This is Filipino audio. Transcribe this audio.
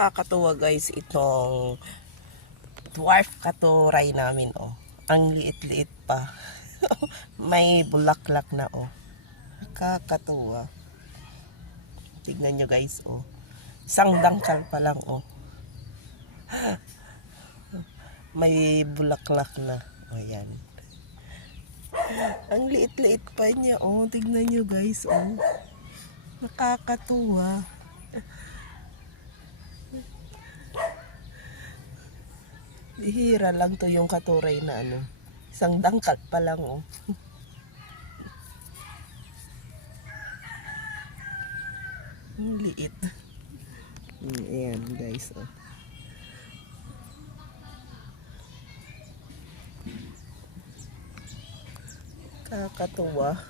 Nakakatuwa guys itong dwarf katuray namin oh. Ang liit-liit pa. May bulaklak na oh. Nakakatuwa. Tignan nyo guys oh. Isang dangkal pa lang oh. May bulaklak na. Ayan. Ang liit-liit pa niya oh. Tignan nyo guys oh. Nakakatuwa. Bihira lang to yung katuray na ano. Isang dangkal pa lang oh. Ang liit. Ayan guys oh. Kakatuwa.